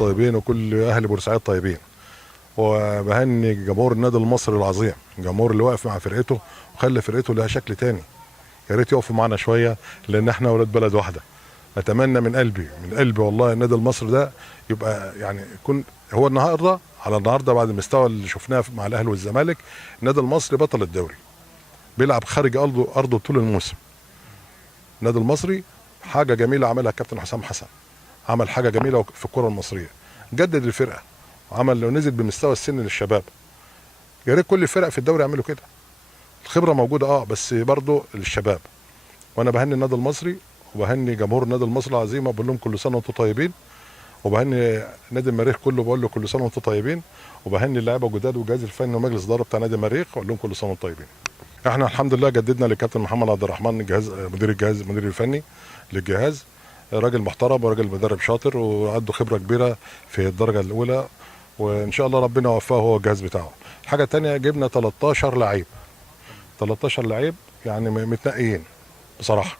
وانتم طيبين وكل اهل بورسعيد طيبين. وبهني جمهور النادي المصري العظيم، الجمهور اللي واقف مع فرقته وخلى فرقته لها شكل تاني. يا ريت يقفوا معنا شويه لان احنا ولاد بلد واحده. اتمنى من قلبي من قلبي والله النادي المصري ده يبقى يعني يكون هو النهارده على النهارده بعد المستوى اللي شفناه مع الاهلي والزمالك. النادي المصري بطل الدوري، بيلعب خارج ارضه طول الموسم. النادي المصري حاجه جميله عملها الكابتن حسام حسن، عمل حاجه جميله في الكره المصريه، جدد الفرقه وعمل لو نزل بمستوى السن للشباب. يا ريت كل الفرق في الدوري يعملوا كده. الخبره موجوده بس برضه للشباب. وانا بهني النادي المصري وبهني جمهور النادي المصري العظيم، بقول لهم كل سنه وانتم طيبين. وبهني نادي المريخ كله، بقول له كل سنه وانتم طيبين. وبهني اللعيبه الجداد والجهاز الفني ومجلس الاداره بتاع نادي المريخ، واقول لهم كل سنه وانتم طيبين. احنا الحمد لله جددنا للكابتن محمد عبد الرحمن المدير الفني للجهاز. راجل محترم وراجل مدرب شاطر وعنده خبره كبيره في الدرجه الاولى، وان شاء الله ربنا يوفقه هو الجهاز بتاعه. الحاجه الثانيه جبنا 13 لعيب 13 لعيب يعني متنقيين بصراحه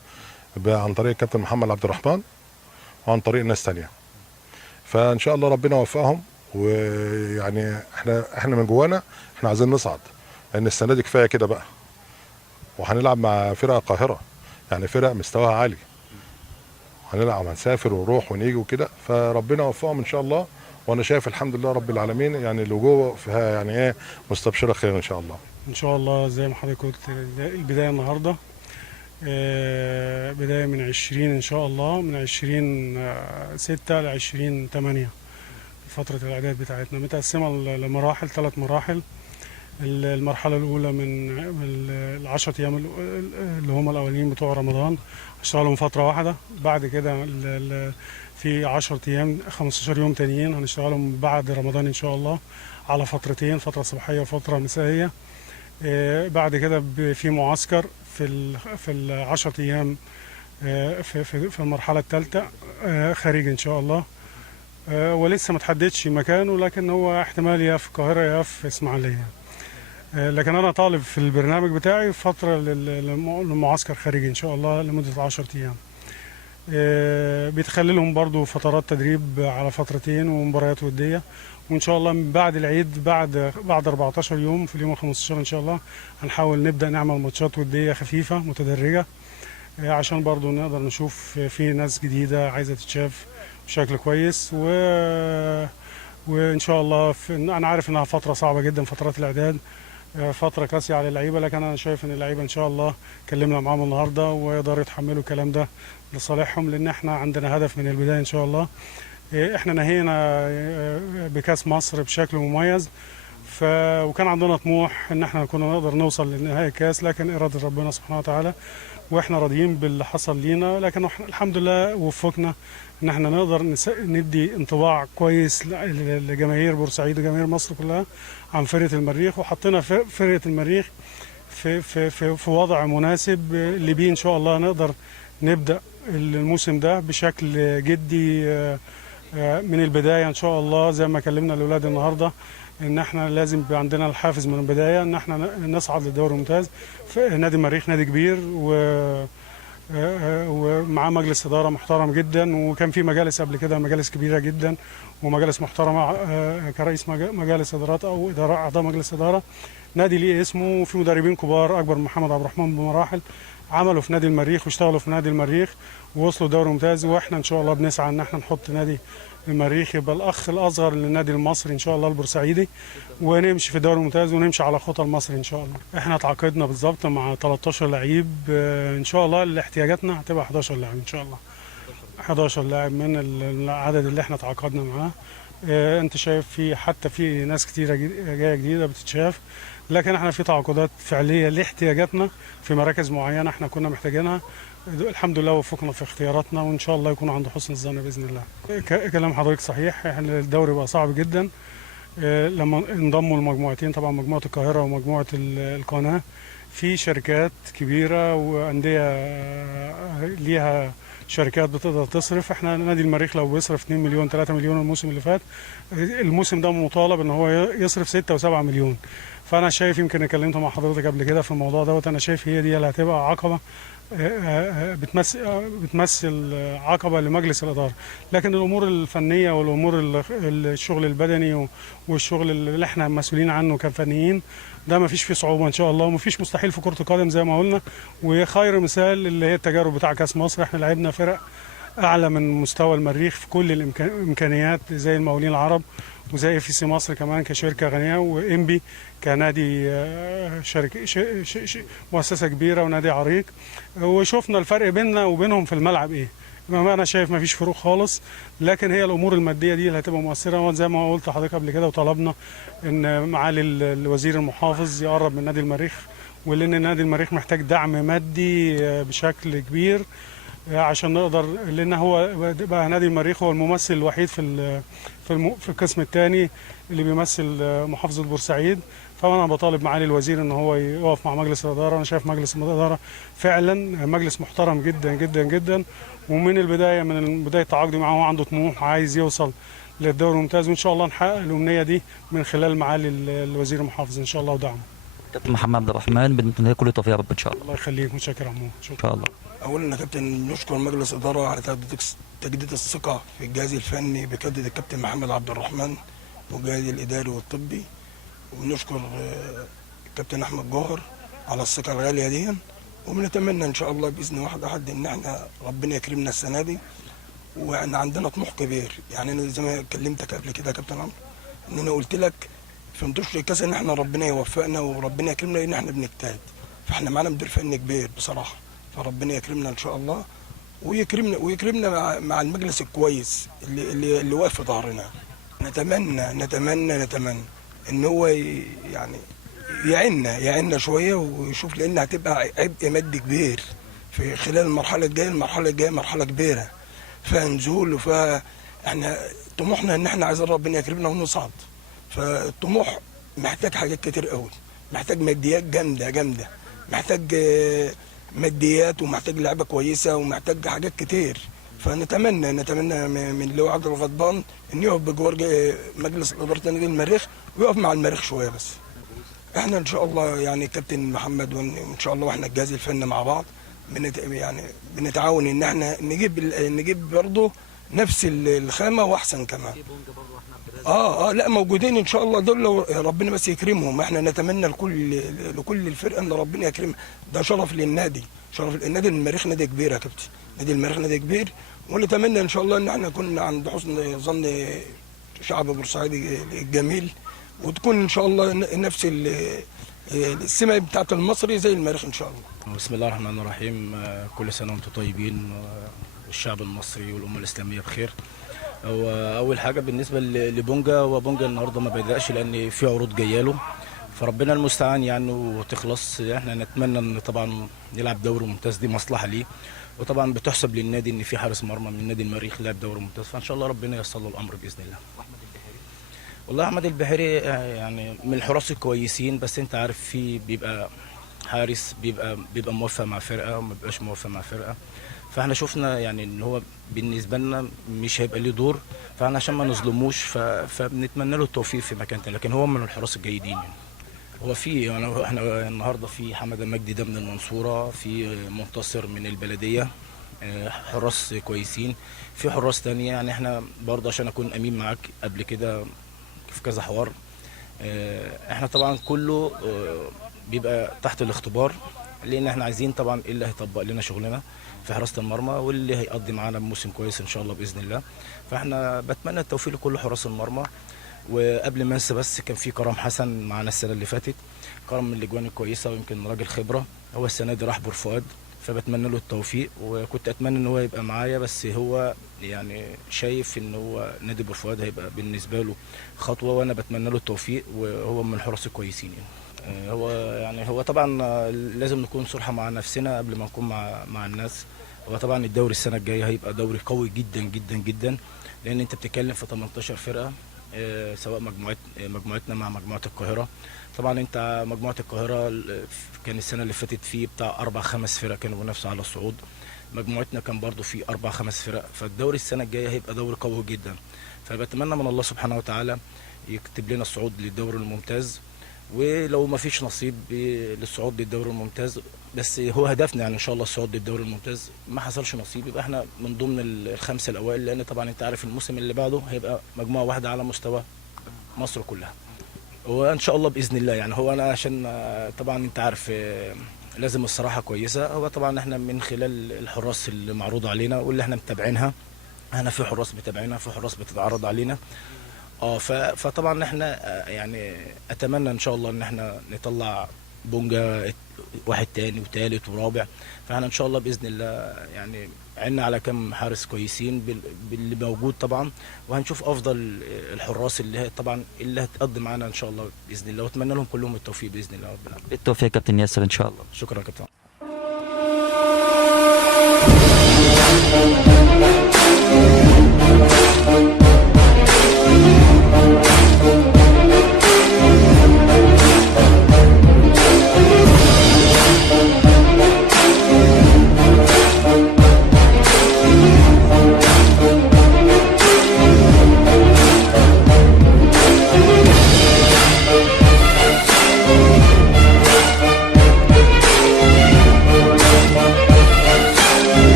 عن طريق الكابتن محمد عبد الرحمن وعن طريق ناس ثانيه. فان شاء الله ربنا يوفقهم. ويعني احنا من جوانا احنا عايزين نصعد، لان السنه دي كفايه كده بقى، وهنلعب مع فرقه قاهره يعني فرق مستواها عالي، هنلعب هنسافر ونروح ونيجي وكده، فربنا يوفقهم ان شاء الله. وانا شايف الحمد لله رب العالمين يعني اللي جوه فيها يعني مستبشره خير ان شاء الله. ان شاء الله زي ما حضرتك قلت البدايه النهارده بدايه من 20 ان شاء الله، من 20/6 ل 20/8. فتره الاعداد بتاعتنا متقسمه لمراحل، 3 مراحل. المرحله الاولى من ال10 ايام اللي هم الاولين بتوع رمضان هنشتغلهم فتره واحده. بعد كده في 10 ايام 15 يوم تانيين هنشتغلهم بعد رمضان ان شاء الله على فترتين، فتره صباحيه وفتره مسائيه. بعد كده في معسكر في ال10 ايام في المرحله الثالثه خارج ان شاء الله، ولسه ما تحددش مكانه، لكن هو احتمال يا في القاهره يا في اسماعيليه. لكن انا طالب في البرنامج بتاعي فتره للمعسكر خارجي ان شاء الله لمده 10 ايام. بيتخللهم برضو فترات تدريب على فترتين ومباريات وديه، وان شاء الله من بعد العيد بعد 14 يوم في اليوم ال15 ان شاء الله هنحاول نبدا نعمل ماتشات وديه خفيفه متدرجه، عشان برضو نقدر نشوف في ناس جديده عايزه تتشاف بشكل كويس. وان شاء الله انا عارف انها فتره صعبه جدا، فترات الاعداد فتره قاسيه على اللعيبه، لكن انا شايف ان اللعيبه ان شاء الله اتكلمنا معاهم النهارده ويقدروا يتحملوا الكلام ده لصالحهم، لان احنا عندنا هدف من البدايه ان شاء الله. احنا نهينا بكاس مصر بشكل مميز، وكان عندنا طموح ان احنا كنا نقدر نوصل لنهائي الكاس، لكن اراده ربنا سبحانه وتعالى، واحنا راضيين باللي حصل لينا. لكن الحمد لله وفقنا ان احنا نقدر ندي انطباع كويس لجماهير بورسعيد وجماهير مصر كلها عن فرقه المريخ، وحطينا فرقه المريخ في وضع مناسب اللي بيه ان شاء الله نقدر نبدا الموسم ده بشكل جدي من البدايه ان شاء الله. زي ما كلمنا الاولاد النهارده ان احنا لازم يبقى عندنا الحافز من البدايه ان احنا نصعد للدوري الممتاز. نادي المريخ نادي كبير ومعاه مجلس اداره محترم جدا، وكان في مجالس قبل كده مجالس كبيره جدا ومجالس محترمه كرئيس مجالس ادارات او اعضاء مجلس اداره. نادي ليه اسمه وفي مدربين كبار اكبر من محمد عبد الرحمن بمراحل عملوا في نادي المريخ واشتغلوا في نادي المريخ ووصلوا دوري ممتاز، واحنا ان شاء الله بنسعى ان احنا نحط نادي المريخ يبقى الاخ الاصغر للنادي المصري ان شاء الله البورسعيدي، ونمشي في الدوري الممتاز ونمشي على خطى المصري ان شاء الله. احنا تعاقدنا بالظبط مع 13 لعيب ان شاء الله، اللي احتياجاتنا هتبقى 11 لاعب ان شاء الله. 11 لاعب من العدد اللي احنا تعاقدنا معاه. انت شايف حتى في ناس كتيره جايه جديده بتتشاف، لكن احنا في تعاقدات فعليه لاحتياجاتنا في مراكز معينه احنا كنا محتاجينها. الحمد لله وفقنا في اختياراتنا، وان شاء الله يكون عند حسن الظن باذن الله. كلام حضرتك صحيح، احنا الدوري بقى صعب جدا لما انضموا المجموعتين، طبعا مجموعه القاهره ومجموعه القناه، في شركات كبيره وانديه ليها شركات بتقدر تصرف. احنا نادي المريخ لو بيصرف 2 مليون 3 مليون الموسم اللي فات، الموسم ده مطالب ان هو يصرف 6 و7 مليون. فانا شايف، يمكن اتكلمت مع حضرتك قبل كده في الموضوع دوت، انا شايف هي دي اللي هتبقى عقبه بتمثل عقبة لمجلس الإدارة. لكن الأمور الفنية والأمور الشغل البدني والشغل اللي احنا مسؤولين عنه كفنيين ده ما فيش فيه صعوبة إن شاء الله، وما فيش مستحيل في كرة القدم زي ما قلنا. وخير مثال اللي هي التجارب بتاع كأس مصر، احنا لعبنا فرق أعلى من مستوى المريخ في كل الإمكانيات زي المقاولين العرب وزي في سي مصر كمان كشركة غنية، وإنبي كنادي مؤسسة كبيرة ونادي عريق. وشفنا الفرق بيننا وبينهم في الملعب ايه. ما انا شايف ما فيش فروق خالص، لكن هي الامور الماديه دي اللي هتبقى مؤثره. زي ما قلت لحضرتك قبل كده وطلبنا ان معالي الوزير المحافظ يقرب من نادي المريخ، ولان نادي المريخ محتاج دعم مادي بشكل كبير عشان نقدر، لان هو بقى نادي المريخ هو الممثل الوحيد في القسم الثاني اللي بيمثل محافظه بورسعيد. فانا بطالب معالي الوزير ان هو يقف مع مجلس الاداره. انا شايف مجلس الاداره فعلا مجلس محترم جدا جدا جدا، ومن البدايه من بدايه تعاقدي معاه هو عنده طموح عايز يوصل للدوري الممتاز، وان شاء الله نحقق الامنيه دي من خلال معالي الوزير المحافظ ان شاء الله ودعمه. كابتن محمد عبد الرحمن، بنتمنى لك كل التوفيق يا رب ان شاء الله. الله يخليك، متشكر يا عمو، ان شكرا. شاء الله. اولا يا كابتن نشكر مجلس الاداره على تجديد الثقه في الجهاز الفني بقياده الكابتن محمد عبد الرحمن والجهاز الاداري والطبي، ونشكر الكابتن احمد جوهر على الثقه الغاليه دي، وبنتمنى ان شاء الله باذن واحد احد ان احنا ربنا يكرمنا السنه دي، وان عندنا طموح كبير. يعني انا زي ما كلمتك قبل كده يا كابتن عمرو ان انا قلت لك في منتوشه الكاس ان احنا ربنا يوفقنا وربنا يكرمنا لان احنا بنجتهد، فاحنا معانا مدير فني كبير بصراحه، فربنا يكرمنا ان شاء الله ويكرمنا مع المجلس الكويس اللي واقف في ظهرنا. نتمنى ان هو يعني يعيننا شويه ويشوف، لان هتبقى عبء مادي كبير في خلال المرحله الجايه مرحله كبيره فيها نزول احنا طموحنا ان احنا عايزين ربنا يكرمنا ونصعد. فالطموح محتاج حاجات كتير قوي، محتاج ماديات جامده، محتاج ماديات ومحتاج لعبه كويسه ومحتاج حاجات كتير. فنتمنى من اللي هو عبد الغضبان ان يقف بجوار مجلس اداره نادي المريخ ويقف مع المريخ شويه بس. احنا ان شاء الله يعني كابتن محمد وان شاء الله واحنا الجهاز الفني مع بعض يعني بنتعاون ان احنا نجيب برضه نفس الخامه واحسن كمان. لا موجودين ان شاء الله دول لو ربنا بس يكرمهم. احنا نتمنى لكل الفرقه ان ربنا يكرمها، ده شرف للنادي، شرف النادي. المريخ نادي كبير يا كابتن، نادي المريخ نادي كبير، ونتمنى ان شاء الله ان احنا نكون عند حسن ظن شعب بورسعيد الجميل، وتكون ان شاء الله نفس السمه بتاعت المصري زي المريخ ان شاء الله. بسم الله الرحمن الرحيم. كل سنه وانتم طيبين والشعب المصري والامه الاسلاميه بخير. هو اول حاجه بالنسبه لبونجا، وبونجا النهارده ما بدأش لان في عروض جايه له، فربنا المستعان يعني وتخلص. احنا نتمنى ان طبعا يلعب دوري ممتاز، دي مصلحه ليه، وطبعا بتحسب للنادي ان في حارس مرمى من نادي المريخ لعب دوري ممتاز، فان شاء الله ربنا ييسر له الامر باذن الله. والله احمد البحيري يعني من الحراس الكويسين، بس انت عارف في بيبقى حارس بيبقى موفق مع فرقه وما بيبقاش موفق مع فرقه، فاحنا شفنا يعني ان هو بالنسبه لنا مش هيبقى ليه دور، فاحنا عشان ما نظلموش فبنتمنى له التوفيق في مكان تاني، لكن هو من الحراس الجيدين يعني. هو في يعني احنا النهارده في حماده مجدي ده من المنصوره، في منتصر من البلديه، حراس كويسين، في حراس تانية يعني. احنا برضه عشان اكون امين معاك قبل كده في كذا حوار، احنا طبعا كله بيبقى تحت الاختبار، لان احنا عايزين طبعا ايه اللي هيطبق لنا شغلنا في حراسه المرمى واللي هيقضي معانا موسم كويس ان شاء الله باذن الله. فاحنا بتمنى التوفيق لكل حراس المرمى. وقبل ما انسى بس، كان في كرم حسن معانا السنه اللي فاتت، كرم من الاجوان الكويسه ويمكن راجل خبره، هو السنه دي راح بورفؤاد، فبتمنى له التوفيق. وكنت اتمنى ان هو يبقى معايا، بس هو يعني شايف ان هو نادي بورفؤاد هيبقى بالنسبه له خطوه، وانا بتمنى له التوفيق، وهو من الحراس الكويسين يعني. هو طبعا لازم نكون صراحه مع نفسنا قبل ما نكون مع الناس. هو طبعا الدوري السنه الجايه هيبقى دوري قوي جدا جدا جدا، لان انت بتتكلم في 18 فرقه، سواء مجموعتنا مع مجموعه القاهره. طبعا انت مجموعه القاهره كان السنه اللي فاتت فيه بتاع 4-5 فرق كانوا بينافسوا على الصعود، مجموعتنا كان برضو فيه 4-5 فرق، فالدوري السنه الجايه هيبقى دوري قوي جدا. فبتمنى من الله سبحانه وتعالى يكتب لنا الصعود للدوري الممتاز، ولو ما فيش نصيب للصعود للدوري الممتاز، بس هو هدفنا يعني ان شاء الله الصعود للدوري الممتاز. ما حصلش نصيب يبقى احنا من ضمن الخمسه الاوائل، لان طبعا انت عارف الموسم اللي بعده هيبقى مجموعه واحده على مستوى مصر كلها. وان شاء الله باذن الله يعني. هو انا عشان طبعا انت عارف لازم الصراحه كويسه. هو طبعا احنا من خلال الحراس اللي معروضه علينا واللي احنا متابعينها، احنا في حراس متابعينها، في حراس بتتعرض علينا. فطبعا احنا يعني اتمنى ان شاء الله ان احنا نطلع بونجا واحد تاني وتالت ورابع. فاحنا ان شاء الله باذن الله يعني عنا على كم حارس كويسين باللي موجود طبعا، وهنشوف افضل الحراس اللي طبعا اللي هتقدم معانا ان شاء الله باذن الله، واتمنى لهم كلهم التوفيق باذن الله رب العالمين. بالتوفيق كابتن ياسر ان شاء الله. شكرا كابتن.